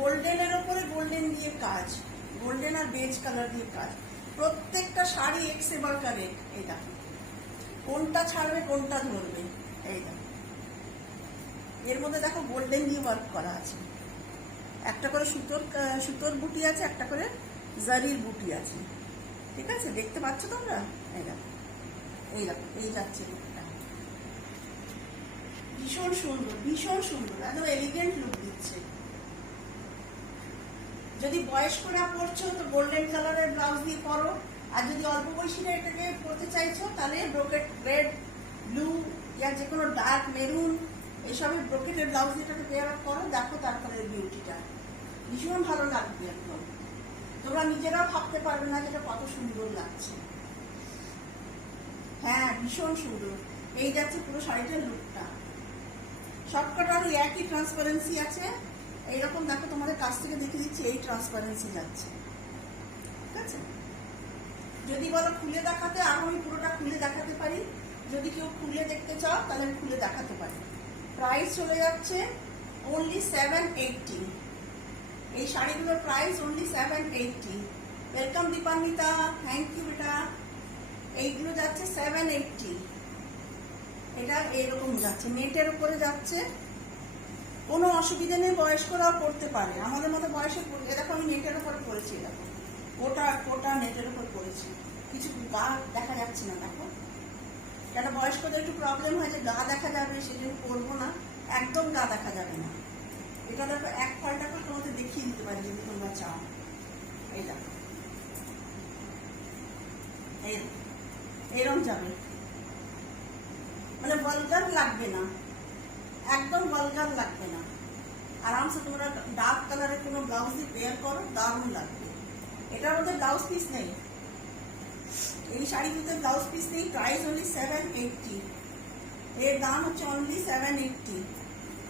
গোল্ডেনের ওপরে গোল্ডেন দিয়ে কাজ, গোল্ডেন আর বেজ কালার দিয়ে কাজ। প্রত্যেকটা শাড়ি এক্সেবার কারেক্ট। এই দেখো কোনটা ছাড়বে কোনটা ধরবে। এই দেখো এর মধ্যে দেখো গোল্ডেন দিয়ে ওয়ার্ক করা আছে, একটা করে সুতোর বুটি আছে, একটা করে জারির বুটি আছে। ঠিক আছে, দেখতে পাচ্ছ তোমরা? এই দেখো এই দেখো এই যাচ্ছে লুকটা, ভীষণ সুন্দর, ভীষণ সুন্দর, একদম এলিগেন্ট লুক দিচ্ছে। যদি বয়স্করা পরছো তো গোল্ডেন কালারের ব্লাউজ দিয়ে পরো, আর যদি অল্প বয়সীরা এটাকে পরতে চাইছো তাহলে ব্রোকেট রেড, ব্লু ইয়া যে কোনো ডার্ক মেরুন এসবের ব্রোকেটের ব্লাউজ দিয়ে এটাকে পেয়ার আপ করো, দেখো তারপরে বিউটিটা ভীষণ ভালো লাগবে। একদম তোমরা নিজেরাও ভাবতে পারবে না যেটা কত সুন্দর লাগছে। হ্যাঁ ভীষণ সুন্দর। এই যাচ্ছে পুরো শাড়িটার লুকটা, সবকটা একই ট্রান্সপারেন্সি আছে। এইরকম দেখো তোমাদের কাছ থেকে দেখে দিচ্ছি, এই ট্রান্সপারেন্সি যাচ্ছে। ঠিক আছে, যদি বলো খুলে দেখাতে আরো আমি পুরোটা খুলে দেখাতে পারি, যদি কেউ খুলে দেখতে চাও তাহলে আমি খুলে দেখাতে পারি। প্রাইস চলে যাচ্ছে অনলি 780। এই শাড়িগুলোর price only 780। Welcome Dipanwita, thank you বেটা। এইগুলো যাচ্ছে 780। এটা এইরকম যাচ্ছে, নেটের উপরে যাচ্ছে, কোনো অসুবিধা নেই, বয়স্করাও করতে পারে। আমাদের মতো বয়সে দেখো আমি নেটের উপরে পরেছি, দেখো কোটা নেটের উপর পরেছি, কিছু গা দেখা যাচ্ছে না। দেখো কেন বয়স্কদের একটু প্রবলেম হয় যে গা দেখা যাবে, সেজন্য করবো না, একদম গা দেখা যাবে না। এটা দেখো এক ফালটা করে তোমাদের দেখিয়ে দিতে পারি যদি তোমরা চাও। এই দেখো এরকম যাবে, মানে ভলগার লাগবে না, একদম ভলগার লাগবে না। আরামসে তোমরা ডার্ক কালারের কোনো ব্লাউজ দিয়ে পেয়ার করো, দারুণ লাগবে। এটার মধ্যে ব্লাউজ পিস নেই, এই শাড়িগুলোতে ব্লাউজ পিস নেই। Price only 780। এর দাম হচ্ছে অনলি 780।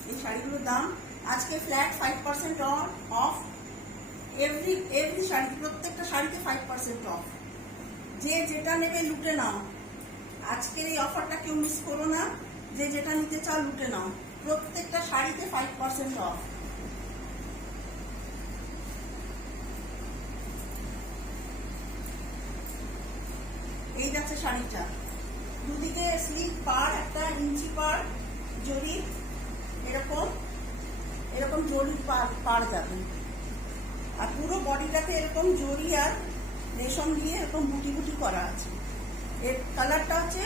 এই শাড়িগুলোর দাম আজকে ফ্ল্যাট 5% অফ। এভরি শাড়ি, প্রত্যেকটা শাড়িতে 5% অফ। যে যেটা নেবে লুটে নাও, আজকের এই অফারটা কেউ মিস করো না। যে যেটা নিতে চাও লুটে নাও, প্রত্যেকটা শাড়িতে 5% অফ। এই যাচ্ছে শাড়িটা, দুদিকে স্লিপ পার, একটা ইঞ্চি পার জরি, এরকম এরকম জরি পার যাবে, আর পুরো বডিটাতে এরকম জরি আর রেশম দিয়ে এরকম বুটি বুটি করা আছে। এর কালারটা হচ্ছে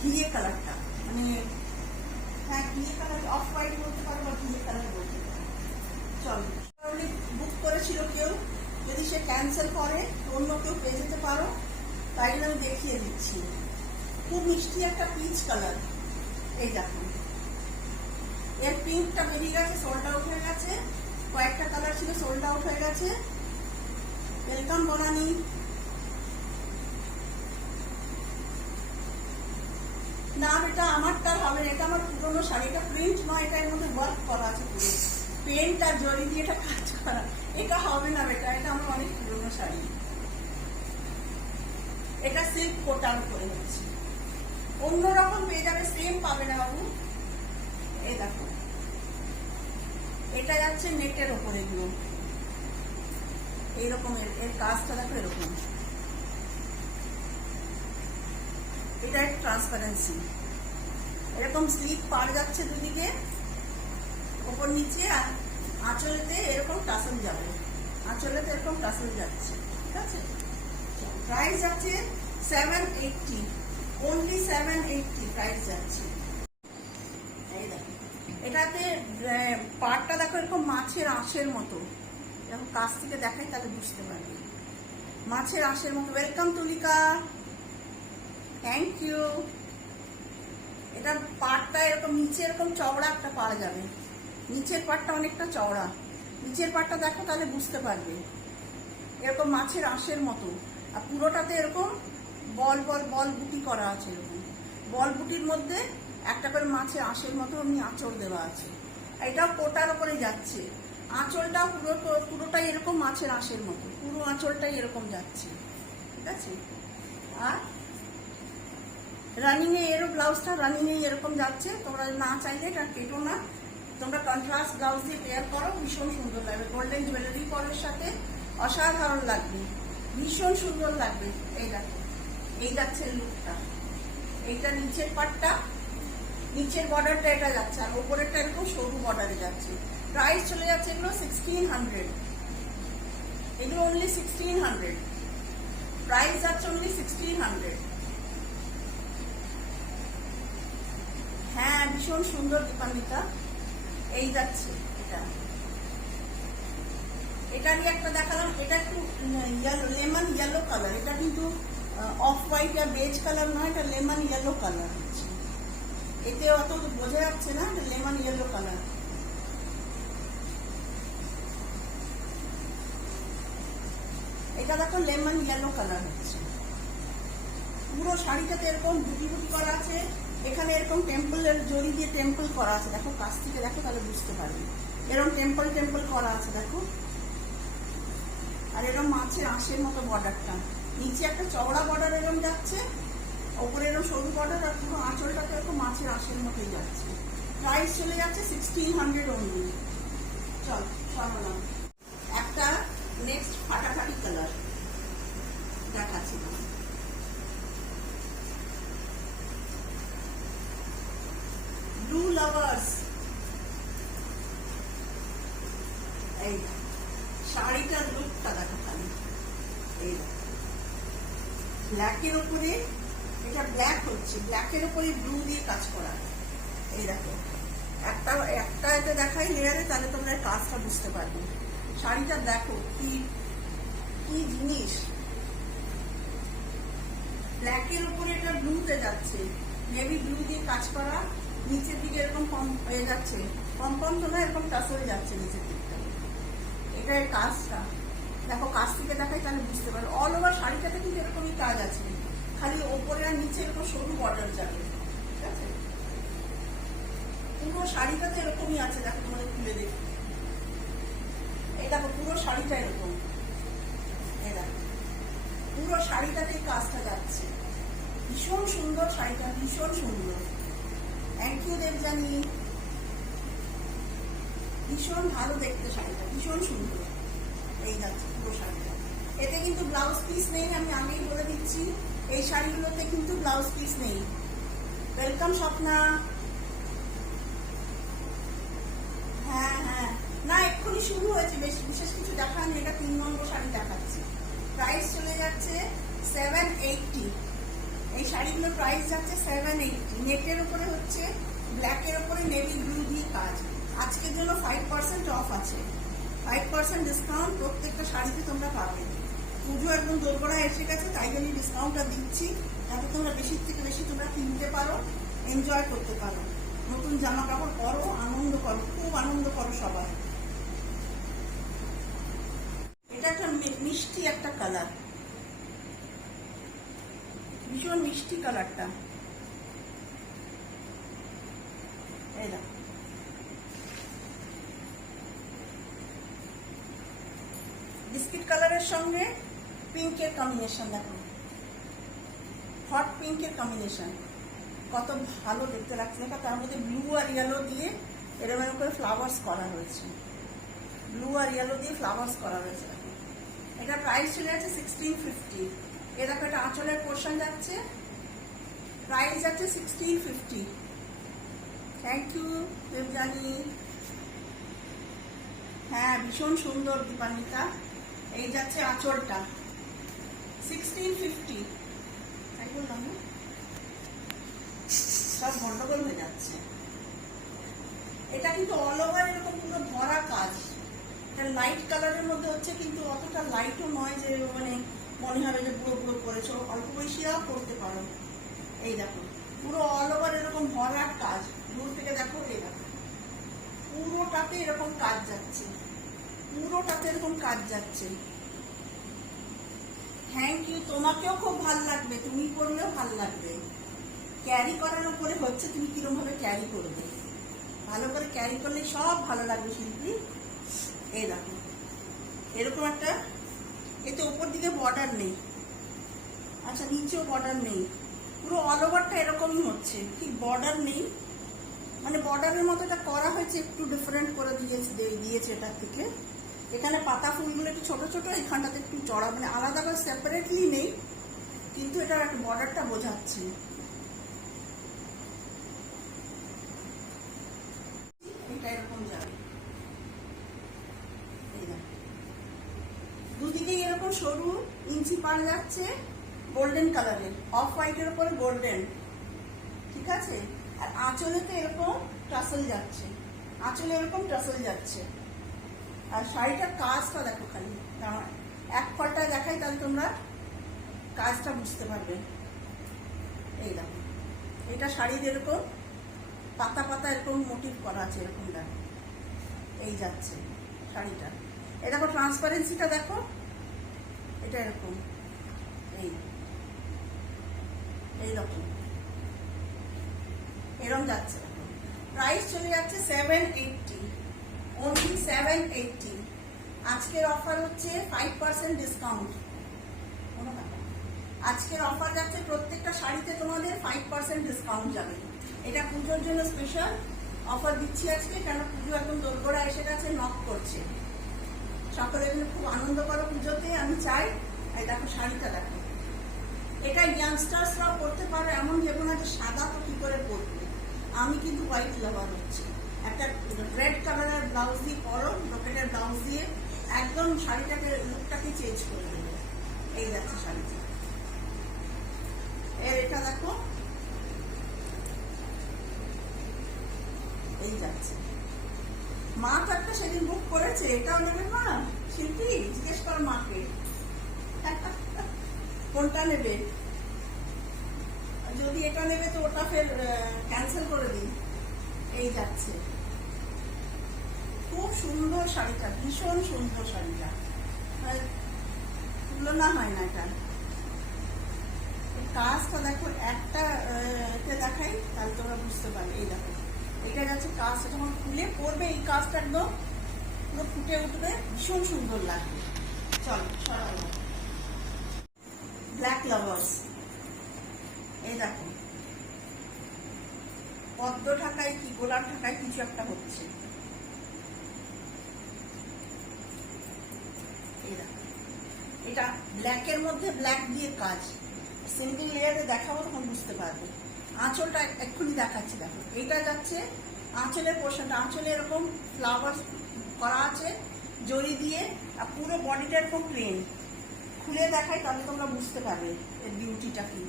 ঘিয়ে কালারটা, মানে হ্যাঁ ঘিয়ে কালার, অফ হোয়াইট বলতে পারো বা ঘিয়ে কালার বলতে পারো। চলো, বুক করেছিল কেউ, যদি সে ক্যান্সেল করে অন্য কেউ পেয়ে যেতে পারো, তাই জন্য আমি দেখিয়ে দিচ্ছি। খুব মিষ্টি একটা পিচ কালার। এই দেখো এর পিঙ্কটা বেরিয়ে গেছে, সোল্ড আউট হয়ে গেছে, কয়েকটা কালার ছিল সোল্ড আউট হয়ে গেছে। ওয়েলকাম বনানি। না বেটা আমারটা হবে না, এটা আমার পুরোনো শাড়ি, এটা প্রিন্ট নয়, এটা এর মধ্যে ওয়ার্ক করা আছে, পুরো পেন্ট আর জরি দিয়ে এটা কাজ করা, এটা হবে না বেটা, এটা আমার অনেক পুরোনো শাড়ি। এটা সিল্ক কোটার করে হচ্ছে, অন্যরকম পেয়ে যাবে, সেম পাবে না বাবু। এই দেখো এটা যাচ্ছে নেটের ওপরে, এগুলো এইরকম, এর কাজটা দেখো এরকম, এটা একটা ট্রান্সপারেন্সি, এরকম স্লিপ পার যাচ্ছে দুদিকে, ওপর নিচে, আর আঁচলেতে এরকম টাসেল যাবে, আঁচলেতে এরকম টাসেল যাচ্ছে। ঠিক আছে, প্রাইস যাচ্ছে 780, অনলি 780 প্রাইস যাচ্ছে। এই দেখো এটাতে পাড়টা দেখো এরকম মাছের আঁশের মতো, এরকম কাছ থেকে দেখাই তাহলে বুঝতে পারবে, মাছের আঁশের মতো। Welcome Tulika, thank you. এটার পাড়টা এরকম নিচে এরকম চওড়া একটা পাড় যাবে, নিচের পাড়টা অনেকটা চওড়া, নিচের পাড়টা দেখো তাহলে বুঝতে পারবে, এরকম মাছের আঁশের মতো, আর পুরোটাতে এরকম বল বল বল বুটি করা আছে, এরকম বল বুটির মধ্যে একটা করে মাছের আঁশের মতো এমনি আঁচড় দেওয়া আছে। এটাও কোটার ওপরে যাচ্ছে, আঁচলটাও পুরোটাই এরকম মাছের আঁশের মতো, পুরো আঁচলটাই এরকম যাচ্ছে। ঠিক আছে, আর রানিং এ এরও ব্লাউজটা রানিং এ এরকম যাচ্ছে, তোমরা না চাইলে এটা কেটো না, তোমরা কন্ট্রাস্ট ব্লাউজ দিয়ে পেয়ার করো, ভীষণ সুন্দর লাগবে। গোল্ডেন জুয়েলারি পরের সাথে অসাধারণ লাগবে, ভীষণ সুন্দর লাগবে। এই দেখো, এই যাচ্ছে লুকটা, এইটা নিচের পাটটা, নিচের বর্ডারটা এটা যাচ্ছে, আর উপরেরটা এরকম সরু বর্ডারে যাচ্ছে। প্রাইস চলে যাচ্ছে এগুলো 1600, এগুলো অনলি 1600, প্রাইস যাচ্ছে অনলি 1600। হ্যাঁ, ভীষণ সুন্দর দীপান্বিতা। এই যাচ্ছে এটা, এটা নিয়ে একটা দেখালাম, এটা একটু লেমন ইয়েলো কালার, এটা কিন্তু অফ হোয়াইট আর বেজ কালার নয়, এটা লেমন ইয়েলো কালার হচ্ছে। এতে অত বোঝা যাচ্ছে না, লেমন ইয়েলো কালার। এটা দেখো লেমন ইয়েলো কালার হচ্ছে। পুরো শাড়িটাতে এরকম বুটি বুটি করা আছে, এখানে এরকম টেম্পলের জড়ি দিয়ে টেম্পল করা আছে। দেখো কাছ থেকে দেখো, তাহলে বুঝতে পারবে। এরকম টেম্পল টেম্পল করা আছে দেখো, আর এরকম মাছের আঁশের মতো বর্ডারটা, নিচে একটা চওড়া বর্ডার এরকম যাচ্ছে, ওপরে এরকম সরু বর্ডার, আর পুরো আঁচলটাতে এরকম মাছের আঁশের মতোই যাচ্ছে। প্রাইস চলে যাচ্ছে 1600 অনলি। চল সরালাম। একটা নেক্সট ফাটাফাটি কালার দেখাচ্ছি, ব্লু লাভার্স। এই শাড়িটার লুকটা দেখো খালি, এই ব্ল্যাকের উপরে, এটা ব্ল্যাক হচ্ছে, ব্ল্যাকের উপরে ব্লু দিয়ে কাজ করা। এই দেখো, একটা এতে দেখাই লেয়ারে, তাহলে তোমরা কাজটা বুঝতে পারবে। শাড়িটা দেখো কি কি জিনিস, ব্ল্যাকের উপরে এটা ব্লুতে যাচ্ছে, নেভি ব্লু দিয়ে কাজ করা, নিচের দিকে এরকম হয়ে যাচ্ছে, পম্পম তো না, এরকম টাসল যাচ্ছে নিচের দিকটা। এটার কাজটা দেখো, কাছ থেকে দেখাই তাহলে বুঝতে পারো। অল ওভার শাড়িটাতে কিন্তু এরকমই কাজ আছে, খালি ওপরে আর নিচে এরকম সরু বর্ডার যাবে, ঠিক আছে? পুরো শাড়িটাতে এরকমই আছে, দেখো তোমাদের খুলে দেখি। এই দেখো পুরো শাড়িটা এরকম, এই দেখো পুরো শাড়িটাতে কাজটা যাচ্ছে। ভীষণ সুন্দর শাড়িটা, ভীষণ সুন্দর। থ্যাংক ইউ দেবজানি, ভীষণ ভালো দেখতে শাড়িটা, ভীষণ সুন্দর। এই যাচ্ছে পুরো শাড়িটা, এতে কিন্তু ব্লাউজ পিস নেই, আমি আগেই বলে দিচ্ছি। এই শাড়িগুলোতে কিন্তু ব্লাউজ পিস নেই। ওয়েলকাম স্বপ্না। হ্যাঁ হ্যাঁ, না এক্ষুনি শুরু হয়েছে, বিশেষ কিছু দেখানি, এটা 3 নম্বর শাড়ি দেখাচ্ছি। প্রাইস চলে যাচ্ছে 780, এই শাড়িগুলোর প্রাইস যাচ্ছে 780। নেটের উপরে হচ্ছে, ব্ল্যাকের উপরে নেভি ব্লু দিয়ে কাজ। আজকের জন্য 5% অফ আছে, 5% ডিসকাউন্ট প্রত্যেকটা শাড়িতে তোমরা পাবে। পুজো একদম দোরগোড়ায় এসে গেছে, তাই জন্য ডিসকাউন্টটা দিচ্ছি, যাতে তোমরা বেশির থেকে বেশি তোমরা কিনতে পারো, এনজয় করতে পারো, নতুন জামা কাপড় পরো, আনন্দ করো, খুব আনন্দ করো সবাই। এটা একটা মিষ্টি একটা কালার, ভীষণ মিষ্টি কালারটা। এই দেখো, বিস্কিট কালারের সঙ্গে পিঙ্কের কম্বিনেশন, দেখো হট পিঙ্কের কম্বিনেশন, কত ভালো দেখতে লাগছে। দেখো তার মধ্যে ব্লু আর ইয়েলো দিয়ে এরকম করে ফ্লাওয়ার্স করা হয়েছে, ব্লু আর ইয়েলো দিয়ে ফ্লাওয়ার্স করা হয়েছে। এটা প্রাইস চলে যাচ্ছে 1650। এ দেখো, এটা আঁচলের পোর্শন যাচ্ছে, প্রাইস যাচ্ছে 1650। Thank you Debjani. হ্যাঁ, ভীষণ সুন্দর দীপান্বিতা। এই যাচ্ছে আঁচলটা 1650। তাই বললাম না, সব গন্ডগোল হয়ে যাচ্ছে। এটা কিন্তু অল ওভার এরকম পুরো ভরা কাজ, এটা লাইট কালারের মধ্যে হচ্ছে, কিন্তু অতটা লাইটও নয় যে মানে মনে হবে যে পুরো পুরো করেছো, অল্প বয়সীরাও করতে পারো। এই দেখো পুরো অল ওভার এরকম ভরা কাজ, দূর থেকে দেখো, এই দেখো পুরোটাতে এরকম কাজ যাচ্ছে, পুরোটাতে এরকম কাজ যাচ্ছে। থ্যাংক ইউ, তোমাকেও খুব ভালো লাগবে, তুমি পরলেও ভালো লাগবে। ক্যারি করার উপরে হচ্ছে তুমি কিরকম ভাবে ক্যারি করবে, ভালো করে ক্যারি করলে সব ভালো লাগবে শিল্পী। এই দেখো এরকম একটা, এতে উপর দিকে বর্ডার নেই, আচ্ছা নিচেও বর্ডার নেই, পুরো অল ওভারটা এরকমই হচ্ছে, ঠিক বর্ডার নেই, মানে বর্ডারের মতো এটা করা হয়েছে, একটু ডিফারেন্ট করে দিয়েছে এটার থেকে। এখানে পাতা ফুলগুলো একটু ছোট ছোট, এখানটাতে একটু চড়া, মানে আলাদা করে সেপারেটলি নেই, কিন্তু এটার একটা বর্ডারটা বোঝাচ্ছে। এটা এরকম যাবে, দুদিকে এরকম সরু ইঞ্চি পাড় যাচ্ছে, গোল্ডেন কালারের, অফ হোয়াইটের উপরে গোল্ডেন, ঠিক আছে। আর আঁচলেতে এরকম টাসেল যাচ্ছে, আঁচলে এরকম টাসেল যাচ্ছে। আর শাড়িটার কাজটা দেখো, খালি এক পাল্টায় দেখাই তাহলে তোমরা কাজটা বুঝতে পারবে। এই দেখো, এটা শাড়ির এরকম পাতা পাতা এরকম মোটিভ করা আছে, এরকম দেখো, এই যাচ্ছে শাড়িটা। এই দেখো ট্রান্সপারেন্সিটা দেখো, এটা এরকম, এইরকম এরকম যাচ্ছে। প্রাইস চলে যাচ্ছে 780, অনলি 780। আজকের অফার হচ্ছে 5% ডিসকাউন্ট। আজকের অফার যাচ্ছে প্রত্যেকটা শাড়িতে তোমাদের 5% ডিসকাউন্ট যাবে। এটা পুজোর জন্য স্পেশাল অফার দিচ্ছি আজকে, কারণ পুজো একদম দোরগোড়া এসে গেছে, নক করছে। সকলে যেন খুব আনন্দ করো পুজোতে, আমি চাই। এই দেখো শাড়িটা দেখো, এটা ইয়াংস্টার্সরা পরতে পারো, এমন যেমন একটা সাদা তো কি করে পরবে। আমি কিন্তু হোয়াইট লাভার হচ্ছে, একটা রেড কালারের ব্লাউজ দিয়ে পরো, ব্রোকেটের ব্লাউজ দিয়ে একদম শাড়িটাকে লুকটাকে চেঞ্জ করে দেবে। এই যাচ্ছে শাড়িটা, এর এটা দেখো, এই যাচ্ছে। মা তো একটা সেদিন বুক করেছে, এটাও নেবে মা? শিল্পী জিজ্ঞেস করো মাকে কোনটা নেবে, যদি এটা নেবে তো ওটা ফের ক্যান্সেল করে দিই। এই যাচ্ছে, খুব সুন্দর শাড়িটা, ভীষণ সুন্দর শাড়িটা, তুলনা হয় না। এটা কাজটা দেখো, একটা দেখাই তাহলে তোমরা বুঝতে পারবে। এই দেখো, এটা যাচ্ছে কাজটা, যখন খুলে পরবে এই কাজটা একদম পুরো ফুটে উঠবে, ভীষণ সুন্দর লাগবে। চলো সরাবো। ব্ল্যাক লাভার্স, এই দেখো পদ্ম ঢাকায় কি গোলাপ ঢাকায় কিছু একটা হচ্ছে। এটা ব্ল্যাকের মধ্যে ব্ল্যাক দিয়ে কাজ, সিঙ্গেল লেয়ারে দেখাবো তখন বুঝতে পারবে। আঁচলটা এক্ষুনি দেখাচ্ছি, দেখো এইটা যাচ্ছে আঁচলের পোর্শনটা, আঁচলে এরকম ফ্লাওয়ার করা আছে জড়ি দিয়ে, আর পুরো বডিটা এরকম প্লেন। খুলে দেখাই তাহলে তোমরা বুঝতে পারবে এর বিউটিটা কি।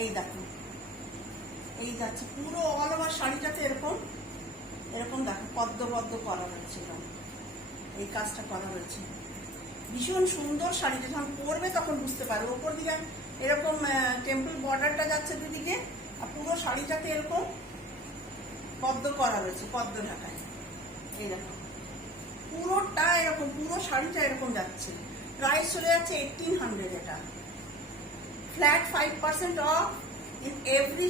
এই দেখো, এই যাচ্ছে পুরো অল ওভার শাড়িটাতে এরকম এরকম দেখো পদ্ম পদ্ম করা হয়েছে, এই কাজটা করা হয়েছে। ভীষণ সুন্দর শাড়িটা, যখন পরবে তখন বুঝতে পারবে। ওপর দিকে এরকম টেম্পল বর্ডারটা যাচ্ছে দুদিকে, আর পুরো শাড়িটাতে এরকম পদ্ম করা রয়েছে, পদ্ম ঢাকায়। এই দেখো পুরোটা এরকম, পুরো শাড়িটা এরকম যাচ্ছে। প্রাইস চলে যাচ্ছে 1800। এটা flat 5% off in every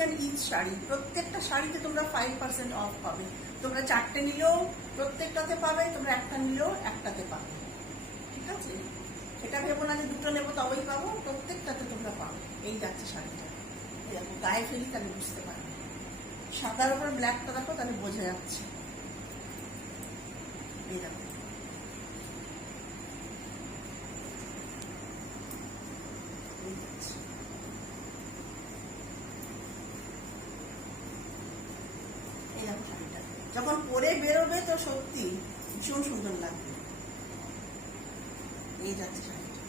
and each sari. প্রত্যেকটা শাড়িতে তোমরা 5% অফ পাবে। তোমরা 4টে নিলেও প্রত্যেকটাতে পাবে, তোমরা একটা নিলেও একটাতে পাবে, ঠিক আছে। এটা ভেবো না যে দুটো নেবো তবেই পাবো, প্রত্যেকটাতে তোমরা পাবে। এই যাচ্ছে শাড়িটা, দেখো গায়ে ফেলি তাহলে বুঝতে পারবে। সাদার উপর ব্ল্যাকটা দেখো তাহলে বোঝা যাচ্ছে। এই দেখো, যখন পরে বেরোবে তো সত্যি ভীষণ সুন্দর লাগবে। এই যাচ্ছে শাড়িটা,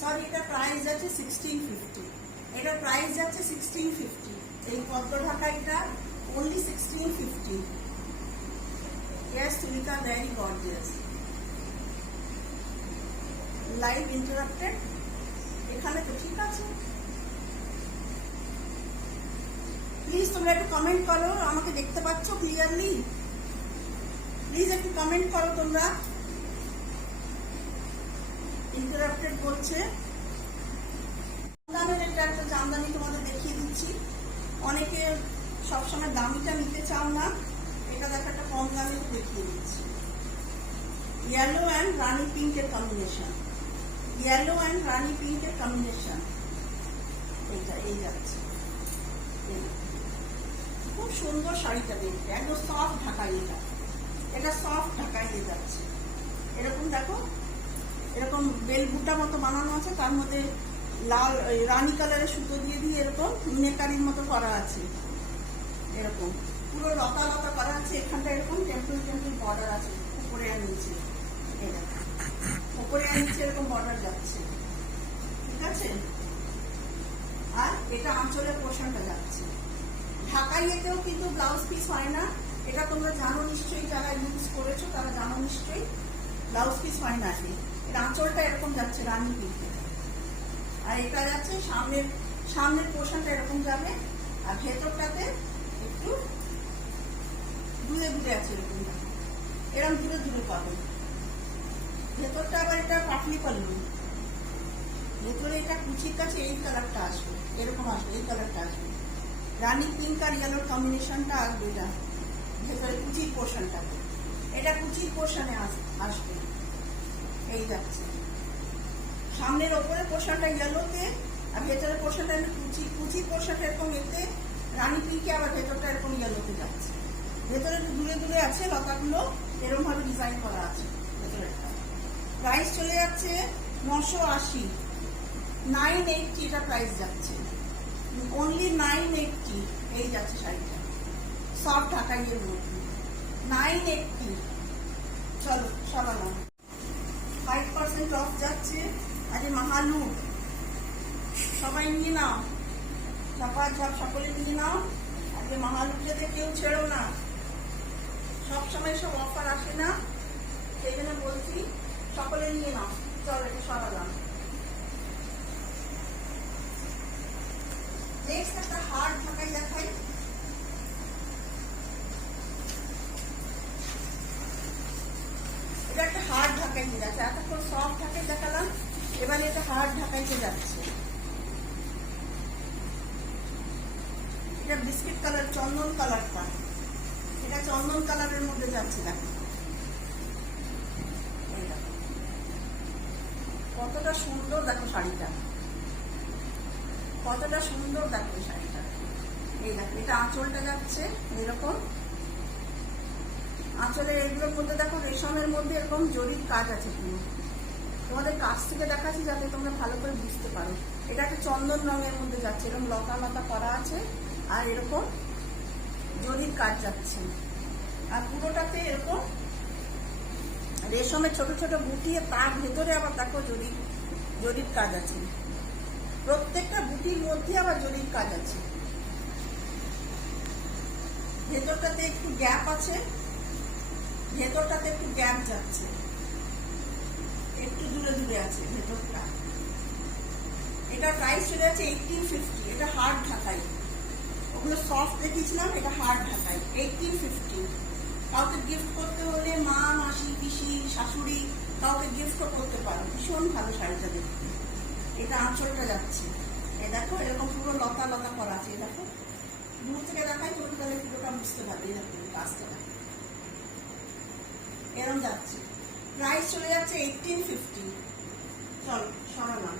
সরি এটা প্রাইস যাচ্ছে 1650। এটা প্রাইস যাচ্ছে 1650। এই পদ্ম ঢাকা এটা only 1650। Yes, Tulika, very gorgeous. Live interrupted এখানে তো ঠিক আছে। প্লিজ তোমরা একটু কমেন্ট করো, আমাকে দেখতে পাচ্ছ ক্লিয়ারলি? প্লিজ একটু কমেন্ট করো তোমরা। ইন্টারাপ্টেড বলছে। জামদানির এটা একটা জামদানি তোমাদের দেখিয়ে দিচ্ছি। অনেকে সবসময় দামিটা নিতে চাও না, এটা দেখো একটা কম দামে দেখিয়ে দিচ্ছি। ইয়েলো অ্যান্ড রানি পিঙ্কের কম্বিনেশন, ইয়েলো অ্যান্ড রানি পিঙ্কের কম্বিনেশন। এইটা এই যাচ্ছে, খুব সুন্দর শাড়িটা দেখতে, একদম সফট ঢাকাই। এটা সফট ঢাকাই দিয়ে যাচ্ছে। এরকম দেখো, এরকম বেল বুটা মতো বানানো আছে, তার মধ্যে লাল রানী কালারের সুতো দিয়ে দিয়ে এরকম নেকারির মতো করা আছে। এরকম পুরো লতা লতা করা আছে। এখানটা এরকম টেম্পল টেম্পল বর্ডার আছে, উপরে আর নিচে। উপরে আর নিচে এরকম বর্ডার যাচ্ছে, ঠিক আছে। আর এটা আঁচলের পোর্শনটা যাচ্ছে। ঢাকাইয়েতেও কিন্তু ব্লাউজ পিস হয় না, এটা তোমরা জানো নিশ্চয়ই, যারা ইউজ করেছো তারা জানো নিশ্চয়ই, ব্লাউজ পিস হয় না। এটা আঁচলটা এরকম যাচ্ছে রানী পিঙ্কে, আর এটা যাচ্ছে সামনের পোর্শনটা এরকম যাবে, আর ভেতরটাতে একটু দূরে দূরে আছে এরকম, এরকম দূরে দূরে পাবে। ভেতরটা আবার এটা পাটলি পাল্লু, ভেতরে এটা কুচির কাছে এই কালারটা আসবে, এরকম আসবে, এই কালারটা আসবে, রানী পিঙ্ক আর ইয়েলোর কম্বিনেশনটা আসবে। এটা ভেতরে কুচির পোর্শনটাতে, এটা কুচির পোর্শনে আসবে। এই যাচ্ছে সামনের ওপরের পোর্শনটা ইয়েলোতে, আর ভেতরের পোর্শনটা কুচির পোর্শনটা এরকম এতে রানী পিঙ্কে, আবার ভেতরটা এরকম ইয়েলোতে যাচ্ছে। ভেতরে দূরে দূরে আছে লতাগুলো, এরকম ভাবে ডিজাইন করা আছে ভেতরেরটা। প্রাইস চলে যাচ্ছে 980, 980 এটা প্রাইস যাচ্ছে, অনলি 980। এই যাচ্ছে শাড়িটা সফট ঢাকাইয়ের মধ্যে, 980। চলো সবাই 5% অফ যাচ্ছে। আরে মাহালুক, সবাই নিয়ে নাও, সকলে নিয়ে নাও। আজকে মাহালুক যাতে কেউ ছেড়ো না, সবসময় সব অফার আসে না, সেই জন্য বলছি সকলে নিয়ে নাও। চলো এটা সরালাম। নেক্সট একটা হার্ড ঢাকাই দেখাই। এটা একটা হার্ড ঢাকাইতে যাচ্ছে, এতক্ষণ সফট ঢাকাই দেখালাম, এবারে এটা হার্ড ঢাকাইতে যাচ্ছে। এটা বিস্কিট কালার, চন্দন কালারটা, এটা চন্দন কালারের মধ্যে যাচ্ছে। দেখো কতটা সুন্দর, দেখো শাড়িটা কতটা সুন্দর, দেখো শাড়িটা। এই দেখো এটা আঁচলটা যাচ্ছে এরকম, আঁচলের এগুলোর মধ্যে দেখো রেশমের মধ্যে এরকম জরির কাজ আছে পুরো। তোমাদের কাছ থেকে দেখাচ্ছি যাতে তোমরা ভালো করে বুঝতে পারো। এটা একটা চন্দন রঙের মধ্যে যাচ্ছে, এরকম লতা লতা করা আছে, আর এরকম জরির কাজ যাচ্ছে। আর পুরোটাতে এরকম রেশমের ছোট ছোট বুটিয়ে, তার ভেতরে আবার দেখো জরির কাজ আছে। প্রত্যেকটা বুটির মধ্যে আবার জরির কাজ আছে। ভেতরটাতে একটু গ্যাপ আছে, ভেতরটাতে একটু গ্যাপ যাচ্ছে, একটু দূরে দূরে আছে ভেতরটা। এটা প্রাইস চলে যাচ্ছে 1850। এটা হার্ড ঢাকাই, ওগুলো সফট দেখিয়েছিলাম, এটা হার্ড ঢাকাই 1850। কাউকে গিফট করতে হলে মা, মাসি, পিসি, শাশুড়ি কাউকে গিফট করতে পারো, ভীষণ ভালো শাড়িটা দেখতে। এটা আঁচলটা যাচ্ছে, এ দেখো এরকম পুরো লতা লতা করা আছে। দেখো দূর থেকে দেখাই, তুমি তাহলে পুরোটা বুঝতে পারবে। দেখো কাজটা এরকম যাচ্ছে। প্রাইস চলে যাচ্ছে 1850। চল সরালাম।